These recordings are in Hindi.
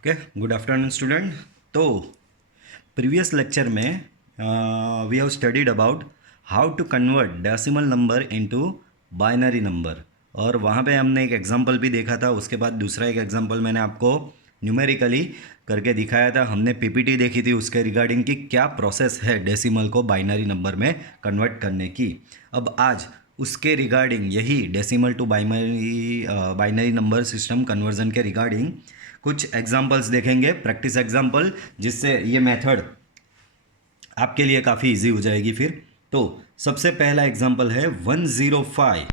Okay, good afternoon student. तो प्रीवियस लेक्चर में we have studied about how to convert decimal number into binary number, और वहाँ पे हमने एक एग्जांपल भी देखा था। उसके बाद दूसरा एक एग्जांपल मैंने आपको न्यूमेरिकली करके दिखाया था। हमने पीपीटी देखी थी उसके रिगार्डिंग कि क्या प्रोसेस है डेसिमल को बाइनरी नंबर में कन्वर्ट करने की। अब आज उसके रिगार्डिंग, यही decimal to binary number system conversion के रिगार्डिंग कुछ एग्जाम्पल्स देखेंगे, प्रैक्टिस एग्जाम्पल, जिससे ये मेथड आपके लिए काफ़ी इजी हो जाएगी फिर। तो सबसे पहला एग्जाम्पल है 105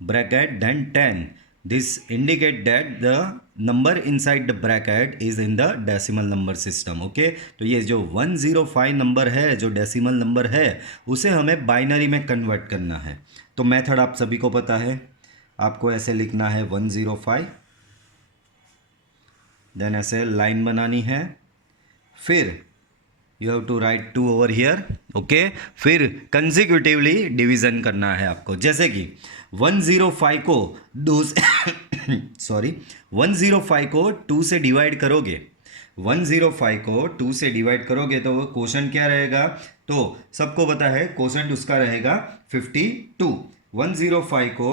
bracket then 10। This indicate that the number inside the bracket is in the decimal number system. Okay, तो ये जो 105 नंबर है, जो डेसिमल नंबर है, उसे हमें बाइनरी में कन्वर्ट करना है। तो मेथड आप सभी को पता है। आपको ऐसे लिखना है 105, देन ऐसे लाइन बनानी है, फिर you have to write 2 over here. Okay, फिर कंसेक्यूटिवली डिवीजन करना है आपको। जैसे कि 105 को 2 से सॉरी 105 को 2 से डिवाइड करोगे, 105 को 2 से डिवाइड करोगे तो वो क्वोशंट क्या रहेगा? तो सबको पता है क्वोशंट उसका रहेगा 52। 105 को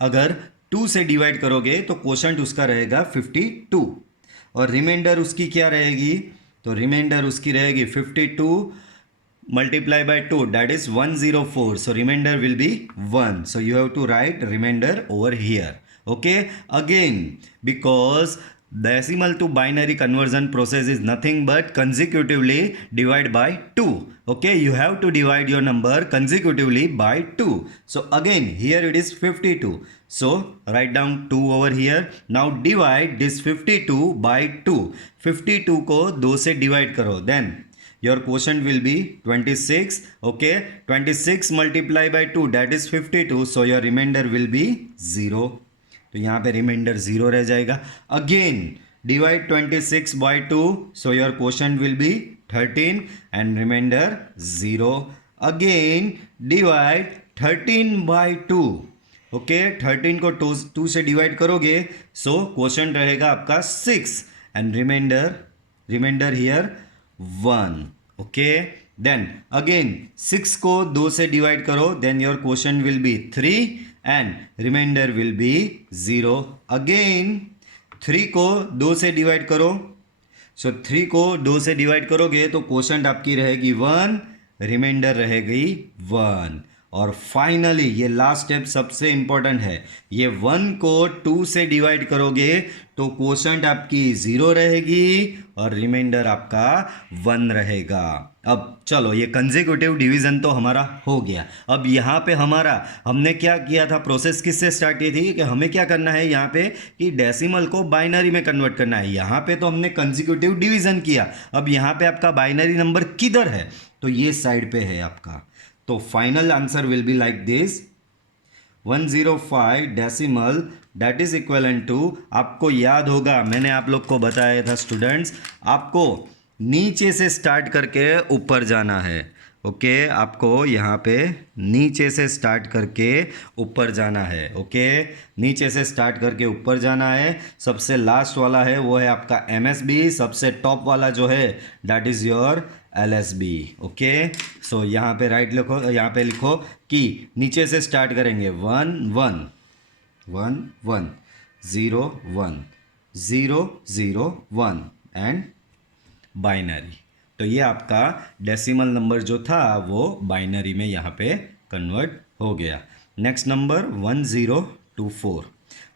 अगर 2 से डिवाइड करोगे तो क्वोशंट उसका रहेगा 52, और रिमाइंडर उसकी क्या रहेगी? तो रिमाइंडर उसकी रहेगी 52 multiply by 2, that is 104। So reminder will be 1, so you have to write reminder over here. Okay, again because decimal to binary conversion process is nothing but consecutively divide by 2. Okay, you have to divide your number consecutively by 2. So again here it is 52, so write down 2 over here. Now divide this 52 by 2. 52 को 2 से divide करो, then your quotient will be 26. Okay, 26 multiply by 2, that is 52, so your remainder will be 0. तो यहाँ पे रिमाइंडर 0 रह जाएगा। Again divide 26 by 2, so your quotient will be 13 and reminder 0। Again divide 13 by 2। Okay, 13 को 2 से डिवाइड करोगे, सो क्वोशंट रहेगा आपका 6 and reminder here 1। Okay, then again 6 को 2 से डिवाइड करो, then your quotient will be 3 and reminder will be 0। Again 3 को 2 से डिवाइड करो, सो 3 को 2 से डिवाइड करोगे तो क्वोशंट आपकी रहेगी 1, रिमाइंडर रहेगी 1। और फाइनली ये लास्ट स्टेप सबसे इंपॉर्टेंट है, ये 1 को 2 से डिवाइड करोगे तो क्वोशंट आपकी 0 रहेगी और रिमाइंडर आपका 1 रहेगा। अब चलो, ये कंसेक्यूटिव डिवीजन तो हमारा हो गया। अब यहाँ पे हमने क्या किया था, प्रोसेस किससे स्टार्ट की थी कि हमें क्या करना है यहाँ पे कि डेसिमल को बाइनरी में कन्वर्ट करना है। यहाँ पे तो हमने कंसेक्यूटिव डिवीजन किया, अब यहाँ पे आपका बाइनरी नंबर किधर है? तो ये साइड पे है आपका। तो final answer will be like this, 105 decimal that is equivalent to, आपको याद होगा मैंने आप लोग को बताया था स्टूडेंट्स, आपको नीचे से स्टार्ट करके ऊपर जाना है। ओके, आपको यहाँ पे नीचे से स्टार्ट करके ऊपर जाना है। ओके, नीचे से स्टार्ट करके ऊपर जाना है। सबसे लास्ट वाला है वो है आपका MSB, सबसे टॉप वाला जो है that is your LSB। Okay, so यहाँ पे राइट लिखो, यहाँ पे लिखो कि नीचे से स्टार्ट करेंगे 1 1 1 1 0 1 0 0 1 एंड बाइनरी। तो ये आपका डेसिमल नंबर जो था वो बाइनरी में यहाँ पे कन्वर्ट हो गया। Next number 1024।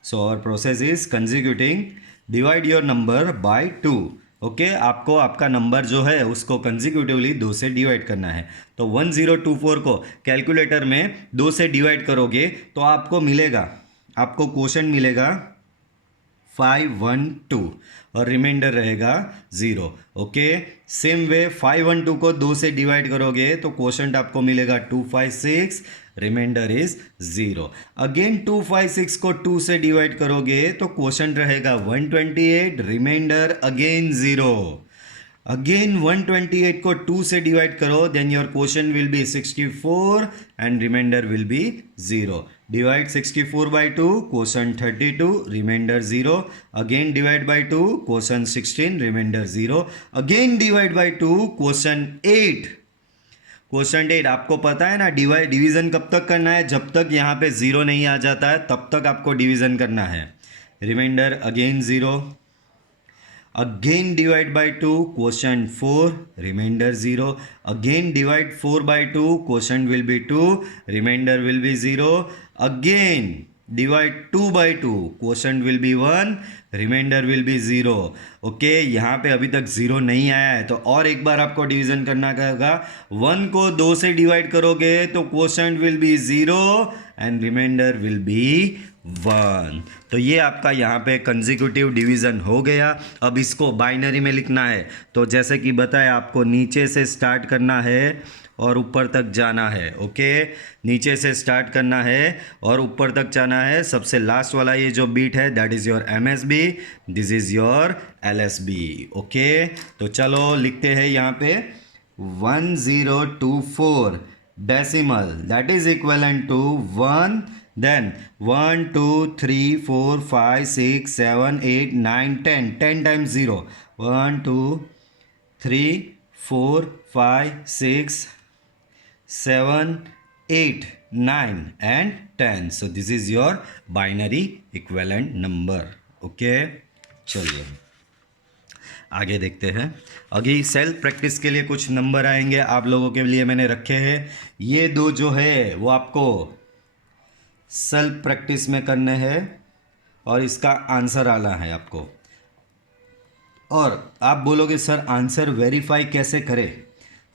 So our process is consecutive, divide your number by 2। Okay, आपको आपका नंबर जो है उसको कंसेक्यूटिवली 2 से डिवाइड करना है। तो 1024 को कैलकुलेटर में 2 से डिवाइड करोगे तो आपको मिलेगा, आपको क्वोशंट मिलेगा 512 और रिमाइंडर रहेगा 0। ओके, सेम वे 512 को 2 से डिवाइड करोगे तो क्वोशंट आपको मिलेगा 256, रिमाइंडर इज 0। अगेन 256 को 2 से डिवाइड करोगे तो क्वोशंट रहेगा 128, रिमाइंडर अगेन 0। अगेन 128 को 2 से डिवाइड करो, then your quotient will be 64 and reminder will be 0। divide 64 by 2, quotient 32, remainder 0. Again divide by 2, quotient 16, remainder 0. Again divide by 2, quotient 8. Question 8 आपको पता है ना, डिवीजन कब तक करना है, जब तक यहाँ पे जीरो नहीं आ जाता है तब तक आपको डिवीजन करना है. Reminder again 0. Again divide by 2, question 4, reminder 0. Again divide 4 by 2, question will be 2, reminder will be 0. Again divide 2 by 2, question will be 1, reminder will be 0. Okay, यहाँ पे अभी तक 0 नहीं आया है तो और एक बार आपको डिवीजन करना होगा. 1 को 2 से डिवाइड करोगे तो question will be 0 and reminder will be 1. तो ये आपका यहाँ पे कंसेक्यूटिव डिवीज़न हो गया. अब इसको बाइनरी में लिखना है तो जैसे कि बताया आपको नीचे से स्टार्ट करना है और ऊपर तक जाना है. ओके, नीचे से स्टार्ट करना है और ऊपर तक जाना है. सबसे लास्ट वाला ये जो बीट है that is your MSB, this is your LSB. Okay, तो चलो लिखते हैं यहाँ पे 1024 decimal that is equivalent to 1. Then 1 2 3 4 5 6 7 8 9 10 10 times 0. 1 2 3 4 5 6 7 8 9 and 10. So this is your binary equivalent number. Okay, चलिए आगे देखते हैं. अभी सेल्फ प्रैक्टिस के लिए कुछ नंबर आएंगे आप लोगों के लिए मैंने रखे हैं. ये दो जो है वो आपको सेल्फ प्रैक्टिस में करने हैं और इसका आंसर आना है आपको. और आप बोलोगे सर आंसर वेरीफाई कैसे करें,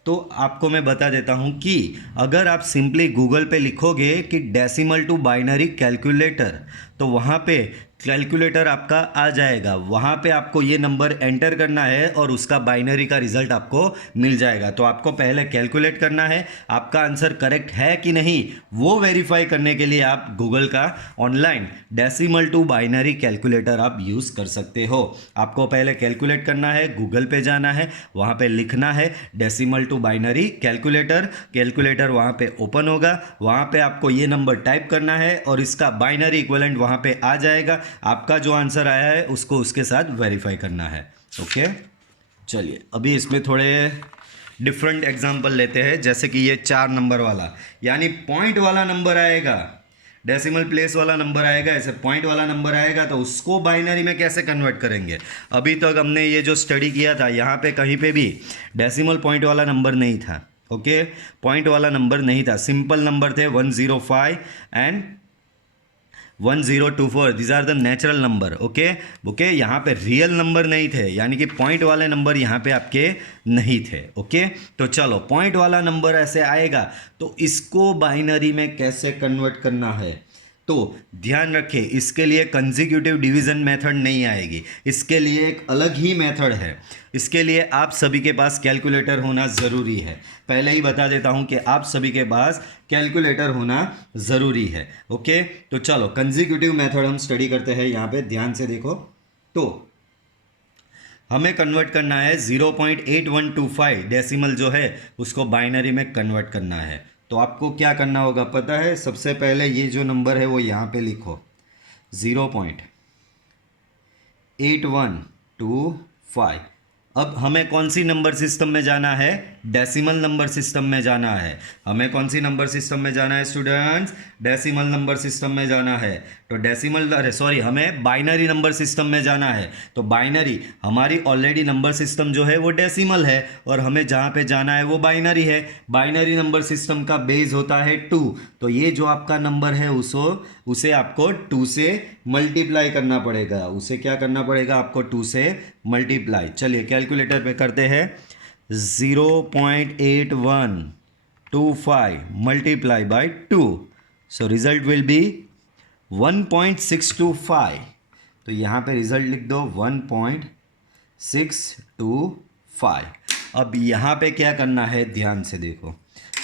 तो आपको मैं बता देता हूं कि अगर आप सिंपली गूगल पे लिखोगे कि डेसिमल टू बाइनरी कैलकुलेटर तो वहाँ पे कैलकुलेटर आपका आ जाएगा. वहाँ पे आपको ये नंबर एंटर करना है और उसका बाइनरी का रिजल्ट आपको मिल जाएगा. तो आपको पहले कैलकुलेट करना है आपका आंसर करेक्ट है कि नहीं, वो वेरीफाई करने के लिए आप गूगल का online decimal to binary calculator आप यूज़ कर सकते हो. आपको पहले कैलकुलेट करना है, गूगल पे जाना है, वहाँ पे लिखना है decimal to binary calculator. Calculator वहाँ पे ओपन होगा, वहाँ पे आपको ये नंबर टाइप करना है और इसका बाइनरी इक्विवेलेंट वहाँ पे आ जाएगा. आपका जो आंसर आया है उसको उसके साथ वेरीफाई करना है. ओके, चलिए अभी इसमें थोड़े डिफरेंट एग्जांपल लेते हैं. जैसे कि ये 4 नंबर वाला यानी पॉइंट वाला नंबर आएगा, डेसिमल प्लेस वाला नंबर आएगा, ऐसे पॉइंट वाला नंबर आएगा तो उसको बाइनरी में कैसे कन्वर्ट करेंगे. अभी तक हमने ये जो स्टडी किया था यहाँ पे कहीं पे भी डेसिमल पॉइंट वाला नंबर नहीं था. ओके, पॉइंट वाला नंबर नहीं था, सिंपल नंबर थे 105 and 1024. This are the natural number. Okay okay, यहाँ पे रियल नंबर नहीं थे यानी कि पॉइंट वाले नंबर यहाँ पे आपके नहीं थे. ओके, तो चलो पॉइंट वाला नंबर ऐसे आएगा तो इसको बाइनरी में कैसे कन्वर्ट करना है. तो ध्यान रखें इसके लिए कंसेक्यूटिव डिवीज़न मेथड नहीं आएगी, इसके लिए एक अलग ही मेथड है. इसके लिए आप सभी के पास कैलकुलेटर होना ज़रूरी है. पहले ही बता देता हूं कि आप सभी के पास कैलकुलेटर होना ज़रूरी है. ओके, तो चलो कंसेक्यूटिव मेथड हम स्टडी करते हैं. यहाँ पे ध्यान से देखो, तो हमें कन्वर्ट करना है 0.8125 डेसिमल जो है उसको बाइनरी में कन्वर्ट करना है. तो आपको क्या करना होगा पता है, सबसे पहले ये जो नंबर है वो यहाँ पे लिखो 0.8125. अब हमें कौन सी नंबर सिस्टम में जाना है, डेसिमल नंबर सिस्टम में जाना है. हमें कौन सी नंबर सिस्टम में जाना है स्टूडेंट्स, डेसिमल नंबर सिस्टम में जाना है. तो हमें बाइनरी नंबर सिस्टम में जाना है. तो बाइनरी हमारी ऑलरेडी नंबर सिस्टम जो है वो डेसिमल है और हमें जहाँ पे जाना है वो बाइनरी है. बाइनरी नंबर सिस्टम का बेस होता है 2. तो ये जो आपका नंबर है उसे आपको 2 से मल्टीप्लाई करना पड़ेगा. उसे क्या करना पड़ेगा आपको 2 से मल्टीप्लाई. चलिए कैलकुलेटर पे करते हैं 0.8125 multiply by 2. So result will B 1.625. तो यहाँ पे रिजल्ट लिख दो 1.625. अब यहाँ पे क्या करना है ध्यान से देखो,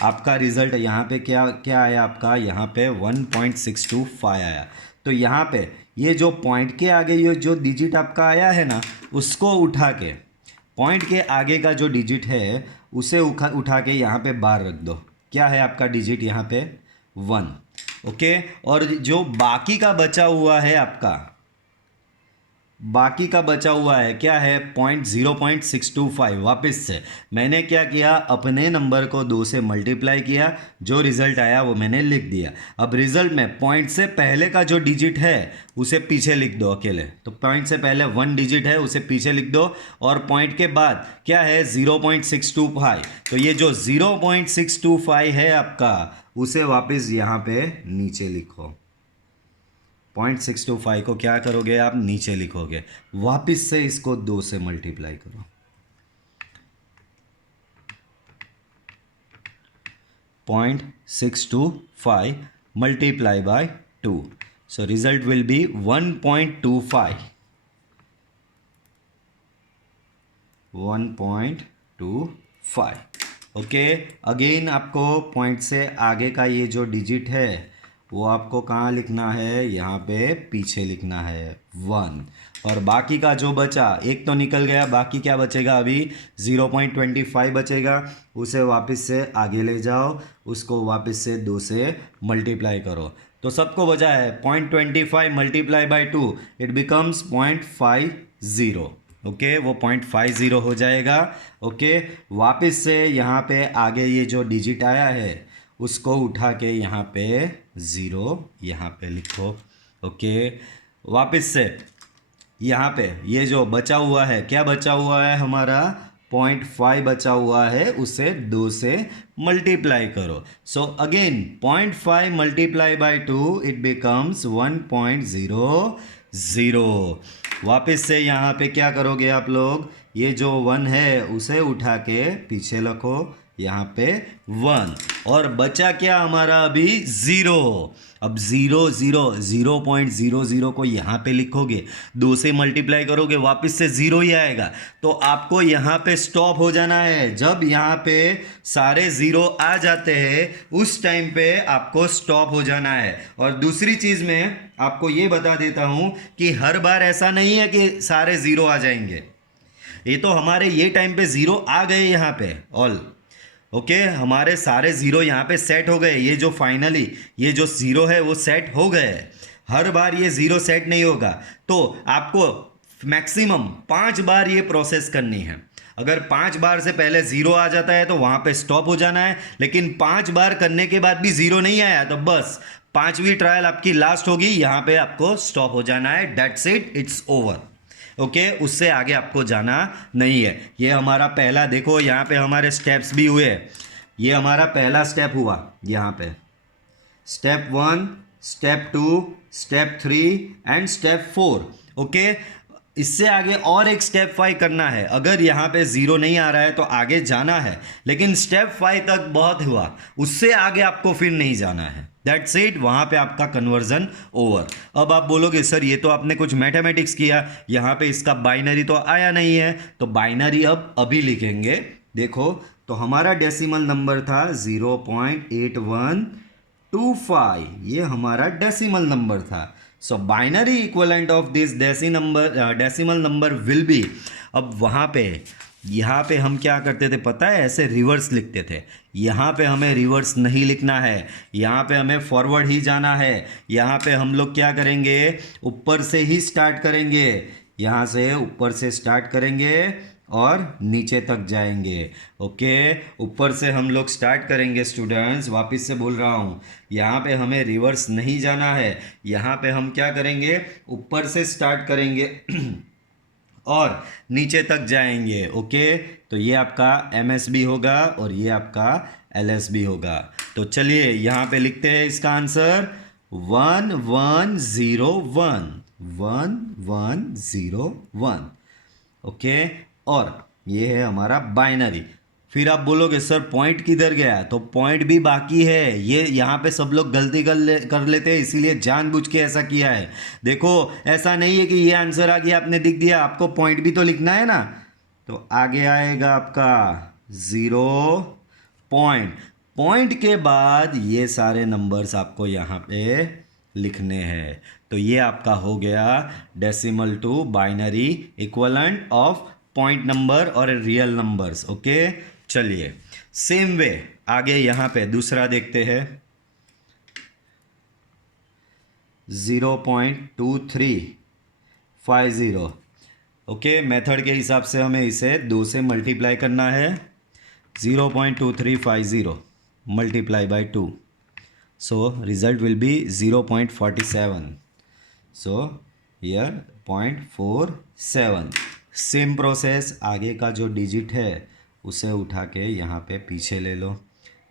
आपका रिजल्ट यहाँ पे क्या क्या आया, आपका यहाँ पे 1.625 आया. तो यहाँ पे ये जो पॉइंट के आगे ये जो डिजिट आपका आया है ना, उसको उठा के पॉइंट के आगे का जो डिजिट है उसे उठा के यहाँ पे बार रख दो. क्या है आपका डिजिट यहाँ पे 1. ओके। और जो बाकी का बचा हुआ है आपका, बाकी का बचा हुआ है क्या है, 0.625। वापस से मैंने क्या किया, अपने नंबर को 2 से मल्टीप्लाई किया, जो रिजल्ट आया वो मैंने लिख दिया। अब रिजल्ट में पॉइंट से पहले का जो डिजिट है उसे पीछे लिख दो अकेले। तो पॉइंट से पहले 1 डिजिट है उसे पीछे लिख दो, और पॉइंट के बाद क्या है 0.625। तो ये जो 0.625 है आपका, उसे वापस यहाँ पे नीचे लिखो। 0.625 को क्या करोगे आप, नीचे लिखोगे। वापस से इसको 2 से मल्टीप्लाई करो। 0.625 multiply by 2, so result will B 1.25। 1.25। Okay. Again आपको पॉइंट से आगे का ये जो डिजिट है वो आपको कहाँ लिखना है, यहाँ पे पीछे लिखना है 1। और बाकी का जो बचा, एक तो निकल गया, बाकी क्या बचेगा अभी 0.25 बचेगा, उसे वापस से आगे ले जाओ, उसको वापस से 2 से मल्टीप्लाई करो। तो सबको बचा है 0.25 multiply by 2, it becomes 0.50। Okay, वो 0.50 हो जाएगा। ओके, वापस से यहाँ पे आगे ये जो डिजिट आया है उसको उठा के यहाँ पे 0 यहाँ पे लिखो। ओके, वापस से यहाँ पे ये जो बचा हुआ है, क्या बचा हुआ है हमारा, 0.5 बचा हुआ है, उसे 2 से मल्टीप्लाई करो। So again 0.5 multiply by 2, it becomes 1.00। वापस से यहाँ पे क्या करोगे आप लोग, ये जो 1 है उसे उठा के पीछे रखो, यहाँ पे 1, और बचा क्या हमारा अभी 0। अब 0.00 को यहाँ पे लिखोगे, 2 से मल्टीप्लाई करोगे, वापस से 0 ही आएगा। तो आपको यहाँ पे स्टॉप हो जाना है। जब यहाँ पे सारे 0 आ जाते हैं उस टाइम पे आपको स्टॉप हो जाना है। और दूसरी चीज़ में आपको ये बता देता हूँ कि हर बार ऐसा नहीं है कि सारे 0 आ जाएंगे। ये तो हमारे ये टाइम पे 0 आ गए यहाँ पे ऑल। ओके, हमारे सारे 0 यहाँ पे सेट हो गए। ये जो फाइनली ये जो 0 है वो सेट हो गए। हर बार ये 0 सेट नहीं होगा, तो आपको मैक्सिमम 5 बार ये प्रोसेस करनी है। अगर 5 बार से पहले 0 आ जाता है तो वहाँ पे स्टॉप हो जाना है, लेकिन 5 बार करने के बाद भी 0 नहीं आया तो बस 5वीं ट्रायल आपकी लास्ट होगी, यहाँ पे आपको स्टॉप हो जाना है। That's it, it's over. Okay, उससे आगे आपको जाना नहीं है। ये हमारा पहला, देखो यहाँ पे हमारे स्टेप्स भी हुए। ये हमारा पहला स्टेप हुआ, यहाँ पे step 1, step 2, step 3 and step 4। Okay, इससे आगे और एक स्टेप 5 करना है। अगर यहाँ पे 0 नहीं आ रहा है तो आगे जाना है, लेकिन स्टेप 5 तक बहुत हुआ, उससे आगे आपको फिर नहीं जाना है। दैट्स इट, वहाँ पे आपका कन्वर्जन ओवर। अब आप बोलोगे सर ये तो आपने कुछ मैथमेटिक्स किया, यहाँ पे इसका बाइनरी तो आया नहीं है, तो बाइनरी अब अभी लिखेंगे। देखो, तो हमारा डेसिमल नंबर था 0.8125, ये हमारा डेसिमल नंबर था। सो binary equivalent of this decimal number will be, अब वहाँ पे यहाँ पे हम क्या करते थे पता है, ऐसे रिवर्स लिखते थे। यहाँ पे हमें रिवर्स नहीं लिखना है, यहाँ पे हमें फॉरवर्ड ही जाना है। यहाँ पे हम लोग क्या करेंगे, ऊपर से ही स्टार्ट करेंगे, यहाँ से ऊपर से स्टार्ट करेंगे और नीचे तक जाएंगे। ओके, ऊपर से हम लोग स्टार्ट करेंगे स्टूडेंट्स, वापस से बोल रहा हूँ, यहाँ पे हमें रिवर्स नहीं जाना है। यहाँ पे हम क्या करेंगे, ऊपर से स्टार्ट करेंगे और नीचे तक जाएंगे। ओके, तो ये आपका MSB होगा और ये आपका LSB होगा। तो चलिए यहाँ पे लिखते हैं इसका आंसर 1101, 1101। ओके, और ये है हमारा बाइनरी। फिर आप बोलोगे सर पॉइंट किधर गया, तो पॉइंट भी बाकी है। ये यहाँ पे सब लोग गलती कर लेते हैं, इसीलिए जानबूझ के ऐसा किया है। देखो, ऐसा नहीं है कि ये आंसर आ गया आपने दिख दिया, आपको पॉइंट भी तो लिखना है ना। तो आगे आएगा आपका 0 पॉइंट के बाद ये सारे नंबर्स आपको यहाँ पे लिखने हैं। तो ये आपका हो गया decimal to binary equivalent of point number और रियल नंबर्स। ओके, चलिए सेम वे आगे यहाँ पे दूसरा देखते हैं। 0.2350। ओके, मेथड के हिसाब से हमें इसे 2 से मल्टीप्लाई करना है। 0.2350 multiply by 2, so result will be 0.47, so here 0.47। Same process, आगे का जो डिजिट है उसे उठा के यहाँ पे पीछे ले लो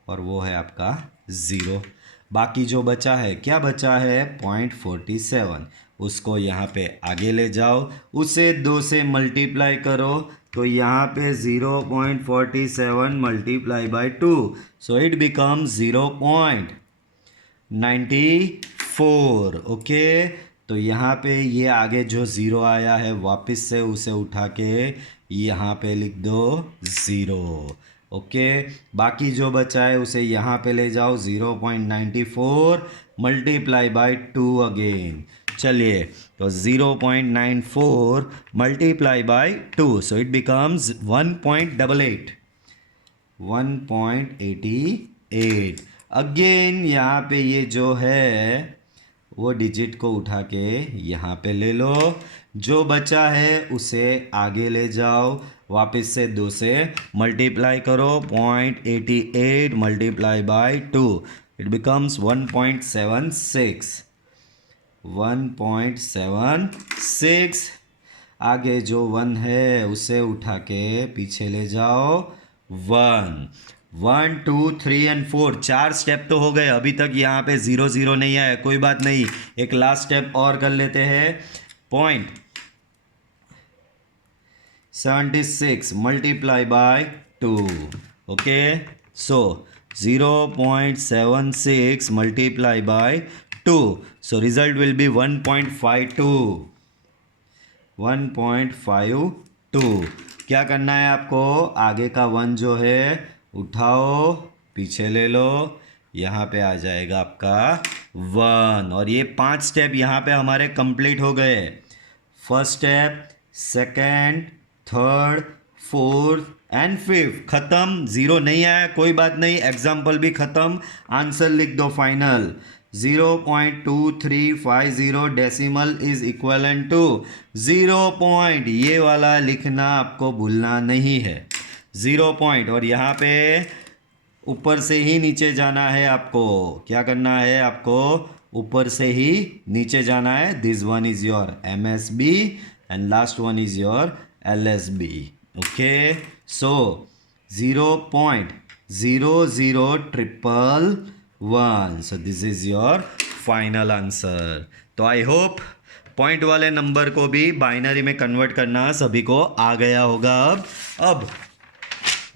और वो है आपका 0। बाकी जो बचा है, क्या बचा है, 0.47, उसको यहाँ पे आगे ले जाओ, उसे 2 से मल्टीप्लाई करो तो यहाँ पे 0.47 multiply by 2, so it becomes 0.94। Okay, तो यहाँ पे ये आगे जो ज़ीरो आया है वापस से उसे उठा के यहाँ पे लिख दो 0। ओके, बाकी जो बचा है उसे यहाँ पे ले जाओ, 0.94 मल्टीप्लाई बाय 2 अगेन। चलिए, तो 0.94 multiply by 2, so it becomes 1.88। 1.88 again. यहाँ पे ये जो है वो डिजिट को उठा के यहाँ पे ले लो, जो बचा है उसे आगे ले जाओ, वापस से 2 से मल्टीप्लाई करो, 0.88 मल्टीप्लाई बाय 2, इट बिकम्स 1.76। 1.76 आगे जो 1 है उसे उठा के पीछे ले जाओ, 1 1 2 3 एंड 4, 4 स्टेप तो हो गए। अभी तक यहाँ पे 0 0 नहीं आया, कोई बात नहीं, एक लास्ट स्टेप और कर लेते हैं। 0.76 multiply by 2। Okay, so 0.76 multiply by 2, so result will B 1.52। 1.52। क्या करना है आपको, आगे का 1 जो है उठाओ, पीछे ले लो, यहाँ पे आ जाएगा आपका 1। और ये 5 स्टेप यहाँ पे हमारे कंप्लीट हो गए। First step, second, third, fourth and fifth खत्म। 0 नहीं आया, कोई बात नहीं, एग्जाम्पल भी खत्म, आंसर लिख दो final. 0.2350 decimal is equivalent to 0. ये वाला लिखना आपको भूलना नहीं है, 0. और यहाँ पे ऊपर से ही नीचे जाना है आपको। क्या करना है आपको, ऊपर से ही नीचे जाना है। This one is your MSB and last one is your LSB। Okay, so 0.00311, so this is your final answer. तो आई होप पॉइंट वाले नंबर को भी बाइनरी में कन्वर्ट करना सभी को आ गया होगा। अब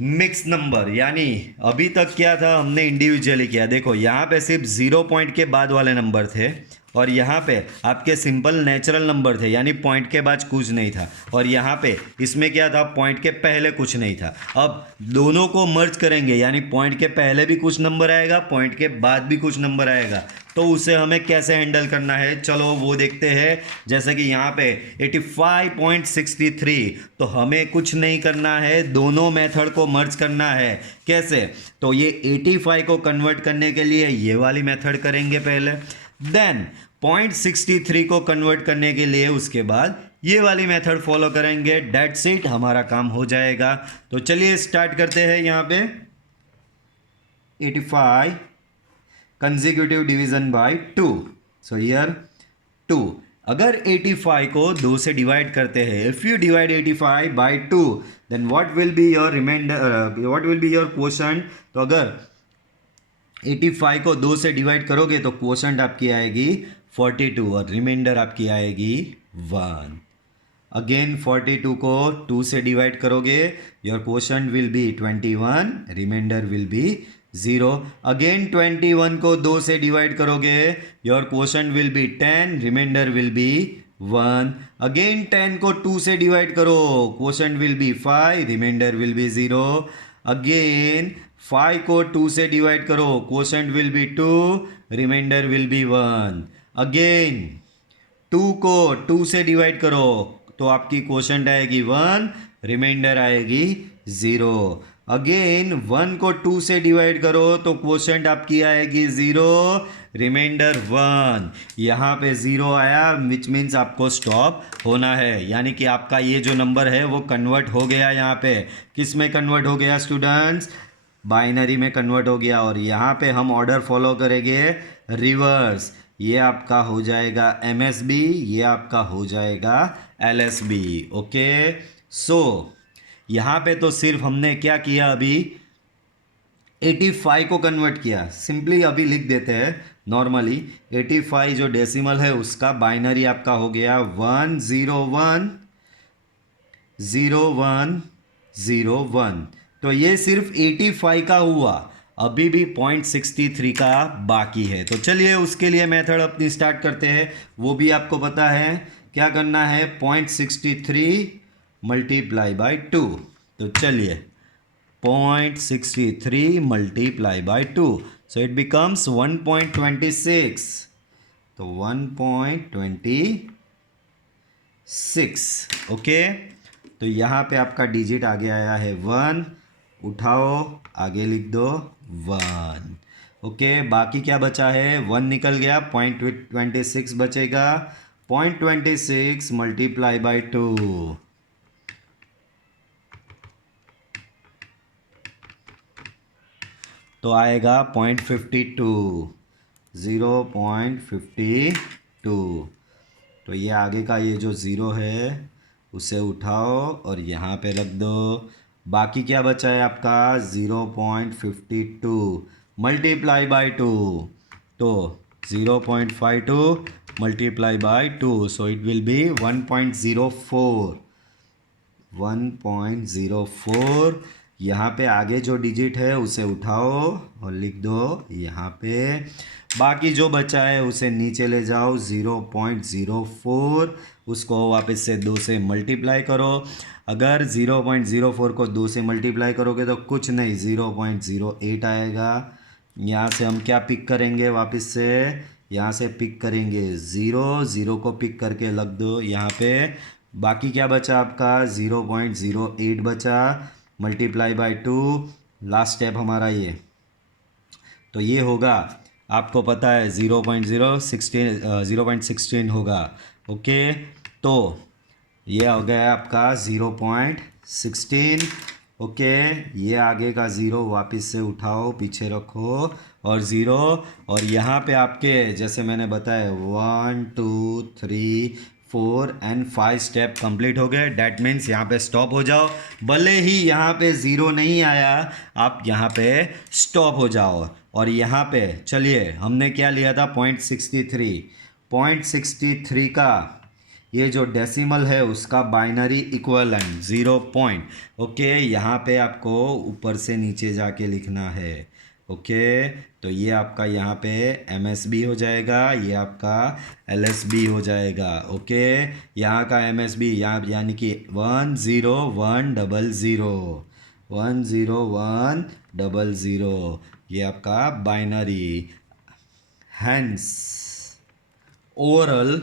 मिक्स नंबर, यानी अभी तक क्या था, हमने इंडिविजुअली किया। देखो यहाँ पे सिर्फ 0 पॉइंट के बाद वाले नंबर थे और यहाँ पे आपके सिंपल नेचुरल नंबर थे, यानी पॉइंट के बाद कुछ नहीं था। और यहाँ पे इसमें क्या था, पॉइंट के पहले कुछ नहीं था। अब दोनों को मर्ज करेंगे, यानी पॉइंट के पहले भी कुछ नंबर आएगा, पॉइंट के बाद भी कुछ नंबर आएगा। तो उसे हमें कैसे हैंडल करना है, चलो वो देखते हैं। जैसे कि यहाँ पे 85.63, तो हमें कुछ नहीं करना है, दोनों मेथड को मर्ज करना है। कैसे, तो ये 85 को कन्वर्ट करने के लिए ये वाली मेथड करेंगे पहले, देन 0.63 को कन्वर्ट करने के लिए उसके बाद ये वाली मेथड फॉलो करेंगे। डेट्स इट, हमारा काम हो जाएगा। तो चलिए स्टार्ट करते हैं। यहाँ पे 85 consecutive division by 2, so here 2। अगर 85 को 2 से डिवाइड करते हैं, if you divide 85 by 2, then what will be your reminder, what will be your quotient. तो अगर 85 को 2 से डिवाइड करोगे तो क्वोशंट आपकी आएगी 42 और रिमाइंडर आपकी आएगी 1। अगेन 42 को 2 से डिवाइड करोगे, your quotient will be 21, reminder will be 0। Again 21 को 2 से डिवाइड करोगे, your quotient will be 10, reminder will be 1। Again 10 को 2 से डिवाइड करो, quotient will be 5, reminder will be 0। Again 5 को 2 से डिवाइड करो, quotient will be 2, reminder will be 1। Again 2 को 2 से डिवाइड करो तो आपकी क्वोशंट आएगी 1, रिमाइंडर आएगी 0। अगेन 1 को 2 से डिवाइड करो तो क्वोशंट आपकी आएगी 0, रिमाइंडर 1। यहाँ पे 0 आया, विच मीन्स आपको स्टॉप होना है, यानी कि आपका ये जो नंबर है वो कन्वर्ट हो गया। यहाँ पे किस में कन्वर्ट हो गया स्टूडेंट्स? बाइनरी में कन्वर्ट हो गया। और यहाँ पे हम ऑर्डर फॉलो करेंगे रिवर्स। ये आपका हो जाएगा MSB, ये आपका हो जाएगा LSB। ओके, सो यहाँ पे तो सिर्फ हमने क्या किया, अभी 85 को कन्वर्ट किया। सिंपली अभी लिख देते हैं नॉर्मली। 85 जो डेसिमल है उसका बाइनरी आपका हो गया 1010101। तो ये सिर्फ 85 का हुआ, अभी भी 0.63 का बाकी है। तो चलिए उसके लिए मेथड अपनी स्टार्ट करते हैं। वो भी आपको पता है क्या करना है, 0.63 मल्टीप्लाई बाई 2। तो चलिए 0.63 multiply by 2, so it becomes 1.26। तो 1.26। ओके, तो यहाँ पे आपका डिजिट आगे आया है 1, उठाओ आगे लिख दो 1। ओके, बाकी क्या बचा है, 1 निकल गया, 0.26 बचेगा। 0.26 मल्टीप्लाई बाई 2, तो आएगा 0.52, 0.52। तो ये आगे का ये जो ज़ीरो है उसे उठाओ और यहाँ पे रख दो। बाकी क्या बचा है आपका, 0.52 मल्टीप्लाई बाई 2, तो 0.52 multiply by 2, so it will be 1.04। 1.04। यहाँ पे आगे जो डिजिट है उसे उठाओ और लिख दो यहाँ पे। बाकी जो बचा है उसे नीचे ले जाओ 0.04, उसको वापस से 2 से मल्टीप्लाई करो। अगर 0.04 को 2 से मल्टीप्लाई करोगे तो कुछ नहीं, 0.08 आएगा। यहाँ से हम क्या पिक करेंगे, वापस से यहाँ से पिक करेंगे 0 को पिक करके लग दो यहाँ पे। बाकी क्या बचा आपका, 0.08 बचा मल्टीप्लाई बाई 2, लास्ट स्टेप हमारा ये। तो ये होगा, आपको पता है 0.16 होगा। ओके, तो ये हो गया आपका 0.16। ओके, ये आगे का 0 वापस से उठाओ, पीछे रखो और 0। और यहाँ पे आपके जैसे मैंने बताया 1 2 3 4 एंड 5 स्टेप कंप्लीट हो गए। डैट मीन्स यहाँ पे स्टॉप हो जाओ। भले ही यहाँ पे 0 नहीं आया, आप यहाँ पे स्टॉप हो जाओ। और यहाँ पे चलिए हमने क्या लिया था, 0.63 का ये जो डेसिमल है उसका बाइनरी इक्वलेंट 0 पॉइंट। ओके, यहाँ पे आपको ऊपर से नीचे जाके लिखना है। ओके, तो ये आपका यहाँ पे MSB हो जाएगा, ये आपका LSB हो जाएगा। ओके, यहाँ का MSB यहाँ यानी कि 10100, 10100, ये आपका बाइनरी। हैंस ओवरऑल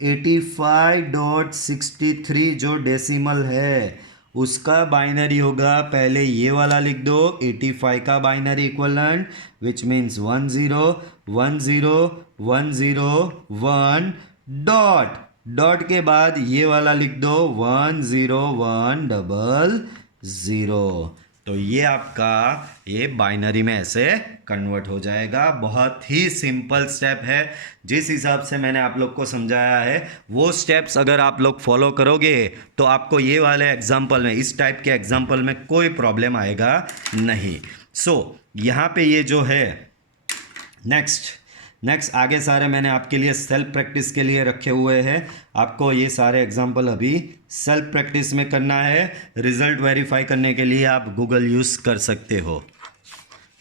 85.63 जो डेसिमल है उसका बाइनरी होगा, पहले ये वाला लिख दो 85 का binary equivalent which means 1010101 dot dot के बाद ये वाला लिख दो 10100। तो ये आपका ये बाइनरी में ऐसे कन्वर्ट हो जाएगा। बहुत ही सिंपल स्टेप है, जिस हिसाब से मैंने आप लोग को समझाया है वो स्टेप्स अगर आप लोग फॉलो करोगे तो आपको ये वाले एग्जाम्पल में, इस टाइप के एग्जाम्पल में कोई प्रॉब्लम आएगा नहीं। सो यहाँ पे ये जो है नेक्स्ट आगे सारे मैंने आपके लिए सेल्फ प्रैक्टिस के लिए रखे हुए हैं। आपको ये सारे एग्जाम्पल अभी सेल्फ प्रैक्टिस में करना है। रिजल्ट वेरीफाई करने के लिए आप गूगल यूज़ कर सकते हो।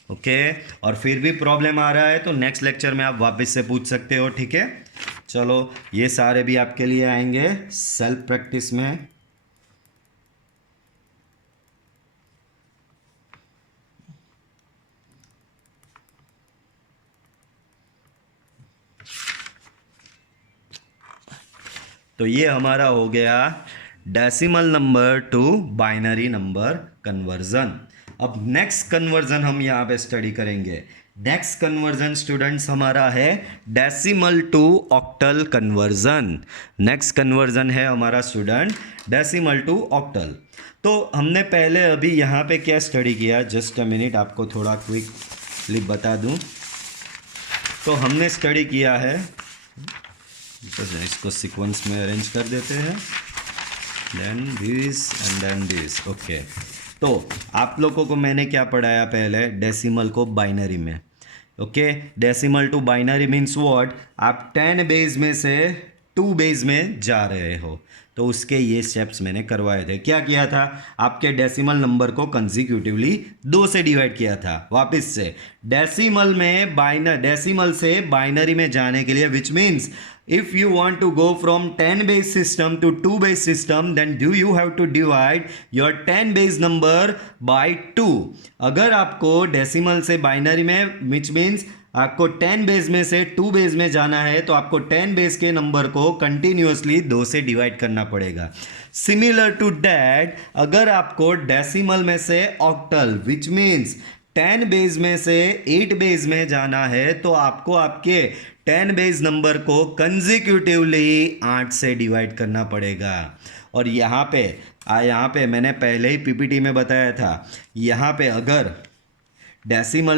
ओके, और फिर भी प्रॉब्लम आ रहा है तो नेक्स्ट लेक्चर में आप वापस से पूछ सकते हो। ठीक है, चलो ये सारे भी आपके लिए आएंगे सेल्फ प्रैक्टिस में। तो ये हमारा हो गया decimal number two binary number conversion. अब नेक्स्ट कन्वर्जन हम यहाँ पे स्टडी करेंगे। नेक्स्ट कन्वर्जन स्टूडेंट्स हमारा है decimal to octal conversion. Next conversion है हमारा स्टूडेंट डेसिमल टू ऑक्टल। तो हमने पहले अभी यहाँ पे क्या स्टडी किया, जस्ट अ मिनट आपको थोड़ा क्विकली बता दूँ। तो हमने स्टडी किया है, इसको सीक्वेंस में अरेंज कर देते हैं, then this and then this. Okay, तो आप लोगों को मैंने क्या पढ़ाया पहले, डेसिमल को बाइनरी में। Okay, decimal to binary means what, आप 10 बेस में से 2 बेस में जा रहे हो, तो उसके ये स्टेप्स मैंने करवाए थे। क्या किया था, आपके डेसिमल नंबर को कंसेक्यूटिवली 2 से डिवाइड किया था। वापस से डेसिमल से बाइनरी में जाने के लिए, which means if you want to go from 10 base system to 2 base system, then do you have to divide your 10 base number by 2। अगर आपको डेसिमल से बाइनरी में, which means आपको 10 बेस में से 2 बेस में जाना है, तो आपको 10 बेस के नंबर को कंटिन्यूअसली 2 से डिवाइड करना पड़ेगा। सिमिलर टू दैट, अगर आपको डेसिमल में से ऑक्टल, विच मीन्स 10 बेस में से 8 बेस में जाना है, तो आपको आपके 10 बेस नंबर को कंसेक्यूटिवली 8 से डिवाइड करना पड़ेगा। और यहाँ पे मैंने पहले ही पीपीटी में बताया था, यहाँ पे अगर डेसिमल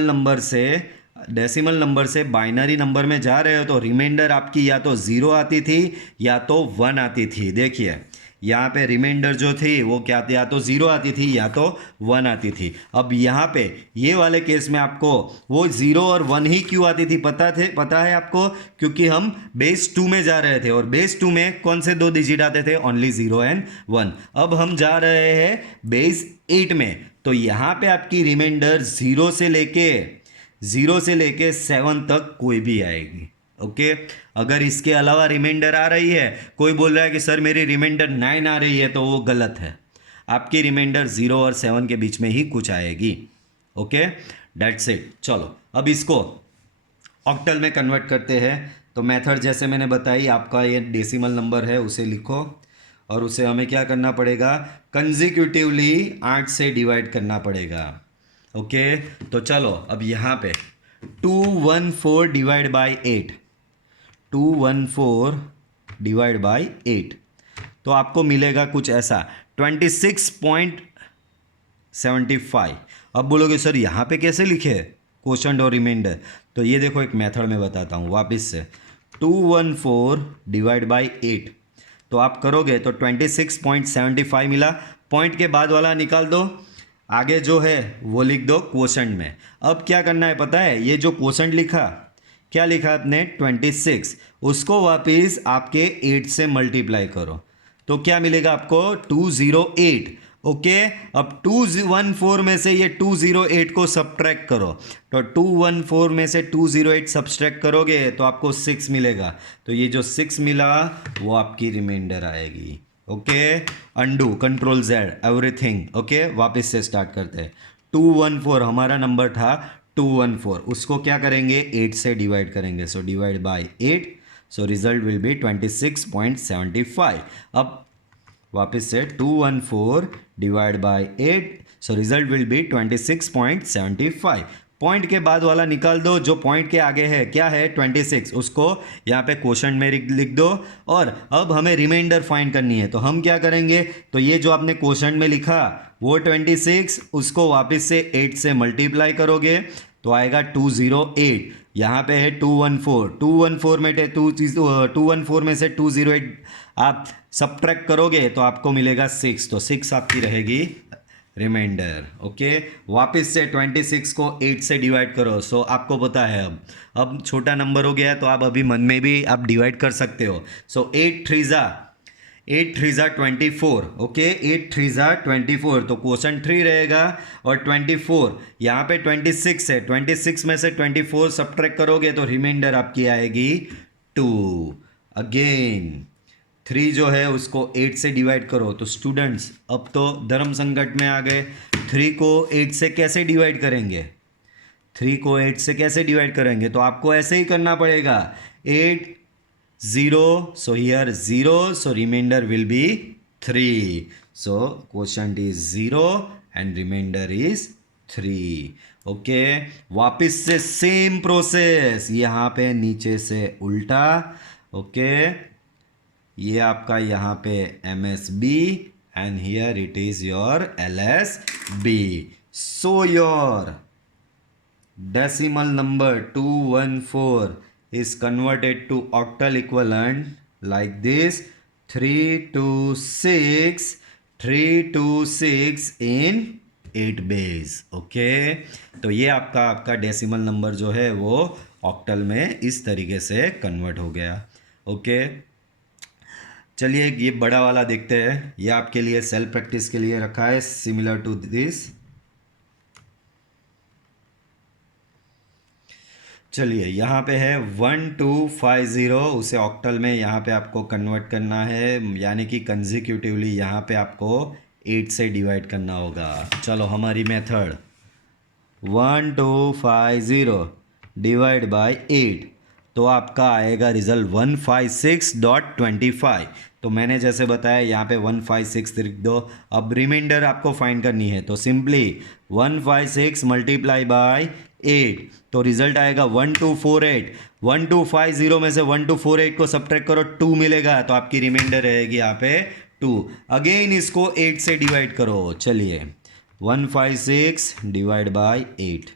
नंबर से बाइनरी नंबर में जा रहे हो तो रिमाइंडर आपकी या तो 0 आती थी या तो 1 आती थी। देखिए यहाँ पे रिमाइंडर जो थी वो क्या थी, या तो 0 आती थी या तो 1 आती थी। अब यहाँ पे ये वाले केस में आपको वो 0 और 1 ही क्यों आती थी पता है आपको, क्योंकि हम बेस 2 में जा रहे थे, और बेस 2 में कौन से 2 डिजिट आते थे, ओनली 0 एंड 1। अब हम जा रहे हैं बेस 8 में, तो यहाँ पे आपकी रिमाइंडर 0 से लेके 7 तक कोई भी आएगी। ओके, अगर इसके अलावा रिमाइंडर आ रही है, कोई बोल रहा है कि सर मेरी रिमाइंडर 9 आ रही है, तो वो गलत है। आपकी रिमाइंडर 0 और 7 के बीच में ही कुछ आएगी। Okay, that's it. चलो अब इसको ऑक्टल में कन्वर्ट करते हैं। तो मेथड जैसे मैंने बताई, आपका ये डेसिमल नंबर है उसे लिखो, और उसे हमें क्या करना पड़ेगा, कंसेक्यूटिवली 8 से डिवाइड करना पड़ेगा। ओके, तो चलो अब यहाँ पे 214 डिवाइड बाई 8, 214 डिवाइड बाई 8, तो आपको मिलेगा कुछ ऐसा 26.75। अब बोलोगे सर यहाँ पे कैसे लिखे क्वोशंट और रिमाइंडर, तो ये देखो एक मेथड में बताता हूँ वापस से। 214 डिवाइड बाई 8, तो आप करोगे तो 26.75 मिला। पॉइंट के बाद वाला निकाल दो, आगे जो है वो लिख दो क्वोशंट में। अब क्या करना है पता है, ये जो क्वोशंट लिखा, क्या लिखा आपने 26, उसको वापस आपके 8 से मल्टीप्लाई करो, तो क्या मिलेगा आपको 208। ओके, अब 214 में से ये 208 को सब्ट्रैक्ट करो, तो 214 में से 208 सब्ट्रैक्ट करोगे तो आपको 6 मिलेगा। तो ये जो 6 मिला वो आपकी रिमाइंडर आएगी। Okay, undo, control Z, everything. Okay, वापस से स्टार्ट करते हैं। 214 हमारा नंबर था 214, उसको क्या करेंगे 8 से डिवाइड करेंगे, so divide by 8, so result will B 26.75। अब वापस से 214 divide by 8, so result will B 26.75। Point के बाद वाला निकाल दो, जो पॉइंट के आगे है क्या है 26, उसको यहाँ पे क्वोशंट में लिख दो। और अब हमें रिमाइंडर फाइंड करनी है, तो हम क्या करेंगे, तो ये जो आपने क्वोशंट में लिखा वो 26, उसको वापस से 8 से मल्टीप्लाई करोगे तो आएगा 208। यहाँ पे है 214 में 214 में से 208 आप सब्ट्रैक्ट करोगे तो आपको मिलेगा 6, तो 6 आपकी रहेगी रिमाइंडर। ओके, वापस से 26 को 8 से डिवाइड करो। सो आपको पता है अब छोटा नंबर हो गया है, तो आप अभी मन में भी आप डिवाइड कर सकते हो। सो 8 3 ज़ा 24। ओके, 8 3 ज़ा 24, तो क्वोशंट 3 रहेगा और 24, यहाँ पे 26 है, 26 में से 24 सब्ट्रैक्ट करोगे तो रिमाइंडर आपकी आएगी 2। अगेन 3 जो है उसको 8 से डिवाइड करो। तो स्टूडेंट्स अब तो धर्म संकट में आ गए, 3 को 8 से कैसे डिवाइड करेंगे, 3 को 8 से कैसे डिवाइड करेंगे, तो आपको ऐसे ही करना पड़ेगा। 8 0, so here 0, so reminder will be 3. So quotient is 0 and remainder is 3. Okay, वापिस से सेम प्रोसेस, यहाँ पे नीचे से उल्टा. ओके, ये आपका यहाँ पे MSB and here it is your LSB. So your decimal number 214 is converted to octal equivalent like this: 326 in 8 base. Okay, तो ये आपका डेसिमल नंबर जो है वो ऑक्टल में इस तरीके से कन्वर्ट हो गया. ओके, चलिए ये बड़ा वाला देखते हैं. ये आपके लिए सेल्फ प्रैक्टिस के लिए रखा है, सिमिलर टू दिस. चलिए यहाँ पे है 1250, उसे ऑक्टल में यहाँ पे आपको कन्वर्ट करना है, यानी कि कंजिक्यूटिवली यहाँ पे आपको 8 से डिवाइड करना होगा. चलो हमारी मेथड 1250 डिवाइड बाय 8, तो आपका आएगा रिजल्ट 156.25. तो मैंने जैसे बताया यहाँ पे 156 लिख दो. अब रिमाइंडर आपको फाइंड करनी है, तो सिंपली 156 मल्टीप्लाई बाय 8, तो रिजल्ट आएगा 1248. 1250 में से 1248 को सब्ट्रैक्ट करो, 2 मिलेगा, तो आपकी रिमाइंडर रहेगी यहाँ पे 2. अगेन इसको 8 से डिवाइड करो. चलिए 156 डिवाइड बाय 8,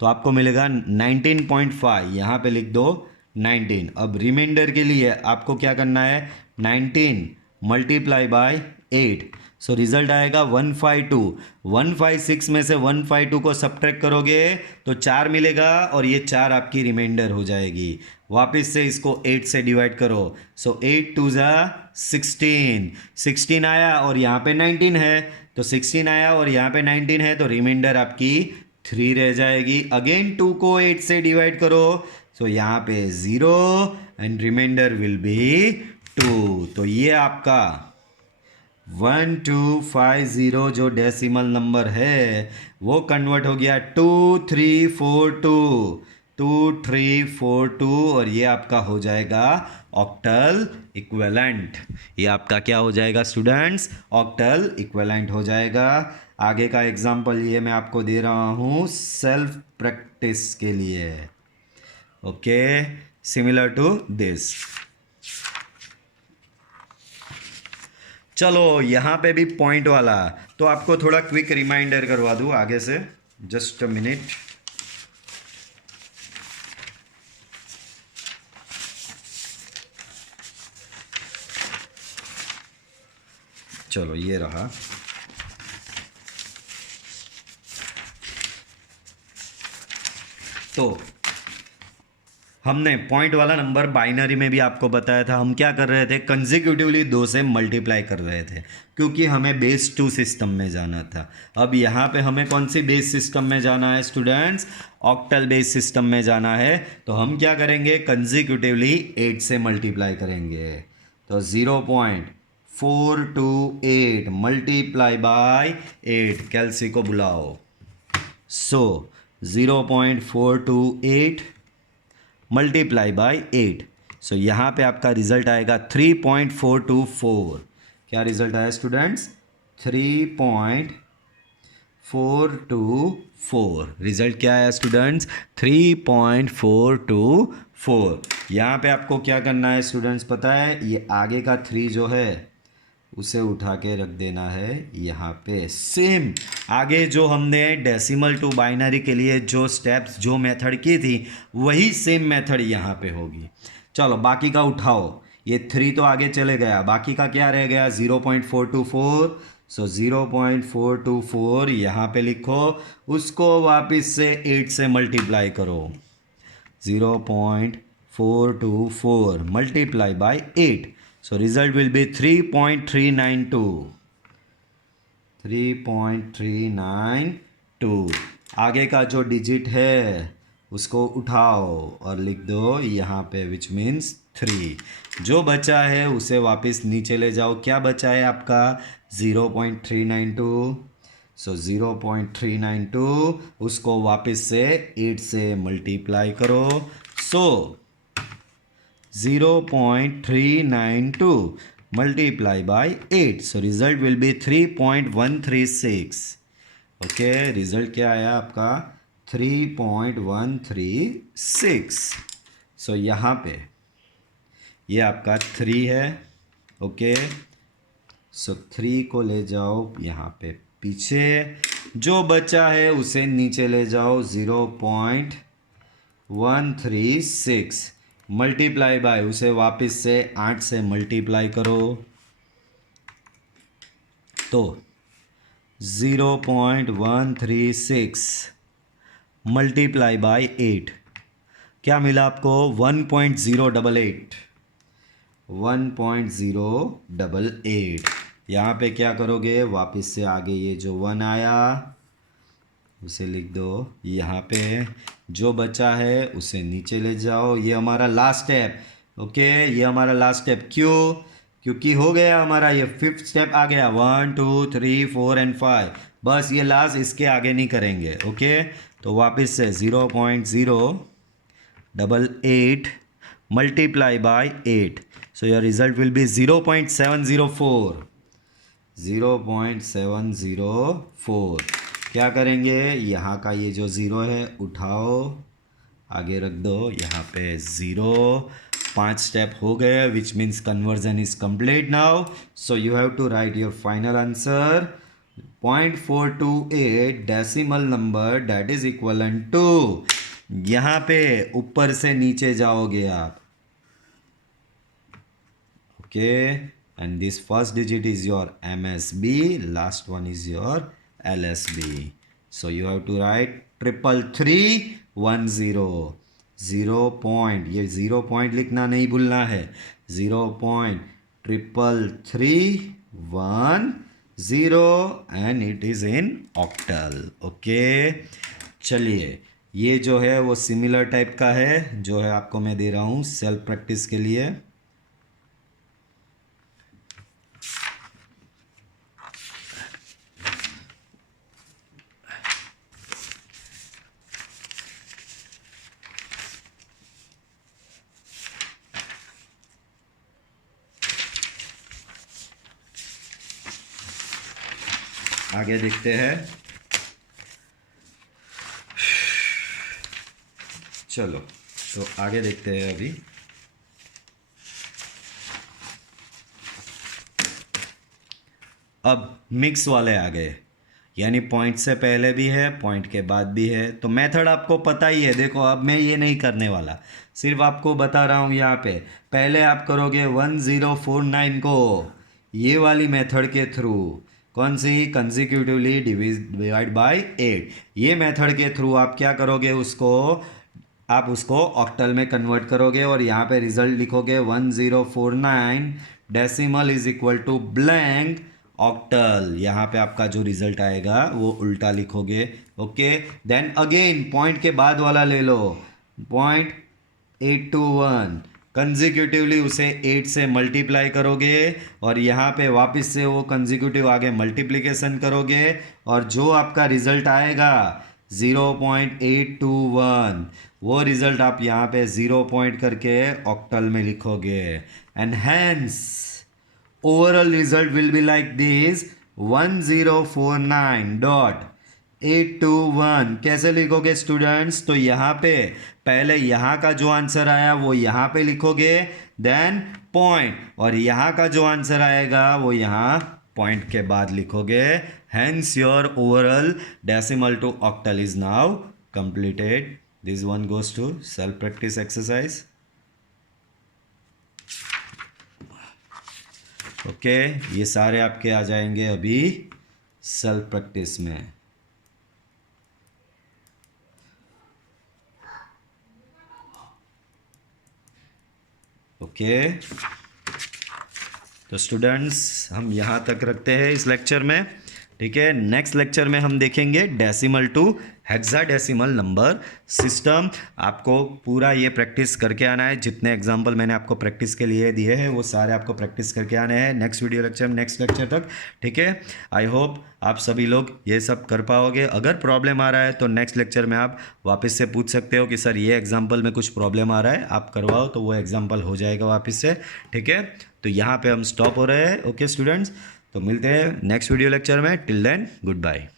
तो आपको मिलेगा 19.5. यहाँ पे लिख दो 19. अब रिमाइंडर के लिए आपको क्या करना है, 19 मल्टीप्लाई बाय 8, सो रिजल्ट आएगा 152. 156 में से 152 को सब्ट्रैक्ट करोगे तो 4 मिलेगा, और ये 4 आपकी रिमाइंडर हो जाएगी. वापस से इसको 8 से डिवाइड करो, सो 8 2 जा 16. 16 आया और यहाँ पे 19 है, तो 16 आया और यहाँ पे 19 है, तो रिमाइंडर आपकी 3 रह जाएगी. अगेन 2 को 8 से डिवाइड करो, सो यहाँ पे 0 एंड रिमाइंडर विल बी 2. तो ये आपका 1250 जो डेसिमल नंबर है वो कन्वर्ट हो गया 2342, और ये आपका हो जाएगा ऑक्टल इक्विवेलेंट. ये आपका क्या हो जाएगा स्टूडेंट्स, ऑक्टल इक्विवेलेंट हो जाएगा. आगे का एग्जांपल ये मैं आपको दे रहा हूँ सेल्फ प्रैक्टिस के लिए. Okay, similar to this. चलो यहाँ पे भी पॉइंट वाला, तो आपको थोड़ा क्विक रिमाइंडर करवा दूँ आगे से, जस्ट अ मिनट. चलो ये रहा. तो हमने पॉइंट वाला नंबर बाइनरी में भी आपको बताया था, हम क्या कर रहे थे, कंजिक्यूटिवली 2 से मल्टीप्लाई कर रहे थे, क्योंकि हमें बेस 2 सिस्टम में जाना था. अब यहाँ पे हमें कौन सी बेस सिस्टम में जाना है स्टूडेंट्स, ऑक्टल बेस सिस्टम में जाना है. तो हम क्या करेंगे, कंजिक्यूटिवली 8 से मल्टीप्लाई करेंगे. तो 0.428 मल्टीप्लाई बाय 8, कैलसी को बुलाओ. सो 0.428 मल्टीप्लाई बाय 8, सो यहाँ पे आपका रिजल्ट आएगा 3.424. क्या रिजल्ट आया स्टूडेंट्स, 3.424. रिजल्ट क्या आया स्टूडेंट्स, 3.424. यहाँ पे आपको क्या करना है स्टूडेंट्स पता है, ये आगे का 3 जो है उसे उठा के रख देना है यहाँ पे. सेम आगे जो हमने डेसिमल टू बाइनरी के लिए जो स्टेप्स जो मेथड की थी वही सेम मेथड यहाँ पे होगी. चलो बाकी का उठाओ, ये 3 तो आगे चले गया, बाकी का क्या रह गया 0.424. सो 0.424 यहाँ पे लिखो, उसको वापस से 8 से मल्टीप्लाई करो. 0.424 multiply by 8, so result will be 3.392. आगे का जो डिजिट है उसको उठाओ और लिख दो यहाँ पे, विच मीन्स 3. जो बचा है उसे वापस नीचे ले जाओ. क्या बचा है आपका 0.392. सो 0.392 उसको वापस से 8 से मल्टीप्लाई करो. सो 0.392 multiply by 8. So result will be 3.136. Okay, result क्या आया आपका 3.136. सो यहाँ पे ये आपका 3 है. ओके, सो 3 को ले जाओ यहाँ पे पीछे, जो बचा है उसे नीचे ले जाओ. 0.136 मल्टीप्लाई बाय, उसे वापस से 8 से मल्टीप्लाई करो तो 0.136 मल्टीप्लाई बाय 8 क्या मिला आपको 1.088. 1.088. यहाँ पे क्या करोगे, वापस से आगे ये जो 1 आया उसे लिख दो. यहाँ पे जो बचा है उसे नीचे ले जाओ. ये हमारा लास्ट स्टेप. ओके, ये हमारा लास्ट स्टेप. क्यों? क्योंकि हो गया हमारा ये 5th स्टेप आ गया. 1 2 3 4 एंड 5. बस ये लास्ट, इसके आगे नहीं करेंगे. ओके, तो वापस से 0.088 multiply by 8. So your result will B 0.704. 0.704. क्या करेंगे, यहाँ का ये जो 0 है उठाओ, आगे रख दो. यहाँ पे 0. 5 स्टेप हो गए, which means conversion is complete now. So you have to write your final answer. 0.428 decimal number that is equivalent to, यहाँ पे ऊपर से नीचे जाओगे आप. Okay, and this first digit is your MSB, last one is your LSB. So you have to write 33310. 0 point, ये 0 point लिखना नहीं भूलना है. 0.33310 and it is in octal. Okay, चलिए ये जो है वो सिमिलर टाइप का है, जो है आपको मैं दे रहा हूँ सेल्फ प्रैक्टिस के लिए. आगे देखते हैं. चलो तो आगे देखते हैं. अभी अब मिक्स वाले आ गए, यानी पॉइंट से पहले भी है, पॉइंट के बाद भी है. तो मेथड आपको पता ही है. देखो अब मैं ये नहीं करने वाला, सिर्फ आपको बता रहा हूँ. यहाँ पे पहले आप करोगे 1049 को ये वाली मेथड के थ्रू. कौन सी? Consecutively divide by 8. ये मेथड के थ्रू आप क्या करोगे, उसको आप उसको ऑक्टल में कन्वर्ट करोगे और यहाँ पे रिजल्ट लिखोगे 1049 decimal is equal to blank octal. यहाँ पे आपका जो रिजल्ट आएगा वो उल्टा लिखोगे. ओके, देन अगेन पॉइंट के बाद वाला ले लो. 0.821 कंसेक्यूटिवली उसे 8 से मल्टीप्लाई करोगे और यहाँ पे वापस से वो कंसेक्यूटिव आगे मल्टीप्लिकेशन करोगे और जो आपका रिजल्ट आएगा 0.821 वो रिजल्ट आप यहाँ पे 0 पॉइंट करके ऑक्टल में लिखोगे. And hence overall result will be like this 1049.821. कैसे लिखोगे स्टूडेंट्स? तो यहाँ पे पहले यहाँ का जो आंसर आया वो यहाँ पे लिखोगे, देन पॉइंट, और यहाँ का जो आंसर आएगा वो यहाँ पॉइंट के बाद लिखोगे. Hence your overall decimal to octal is now completed. This one goes to self practice exercise. Okay, ये सारे आपके आ जाएंगे अभी सेल्फ प्रैक्टिस में. ओके, तो स्टूडेंट्स हम यहाँ तक रखते हैं इस लेक्चर में. ठीक है, नेक्स्ट लेक्चर में हम देखेंगे decimal to hexadecimal number system. आपको पूरा ये प्रैक्टिस करके आना है, जितने एग्जाम्पल मैंने आपको प्रैक्टिस के लिए दिए हैं वो सारे आपको प्रैक्टिस करके आने हैं नेक्स्ट वीडियो लेक्चर में, नेक्स्ट लेक्चर तक। ठीक है, आई होप आप सभी लोग ये सब कर पाओगे। अगर प्रॉब्लम आ रहा है तो नेक्स्ट लेक्चर में आप वापस से पूछ सकते हो कि सर ये एग्जाम्पल में कुछ प्रॉब्लम आ रहा है, आप करवाओ तो वो एग्जाम्पल हो जाएगा वापस से। ठीक है, तो यहाँ पे हम स्टॉप हो रहे हैं। ओके स्टूडेंट्स, तो मिलते हैं नेक्स्ट वीडियो लेक्चर में। Till then good bye.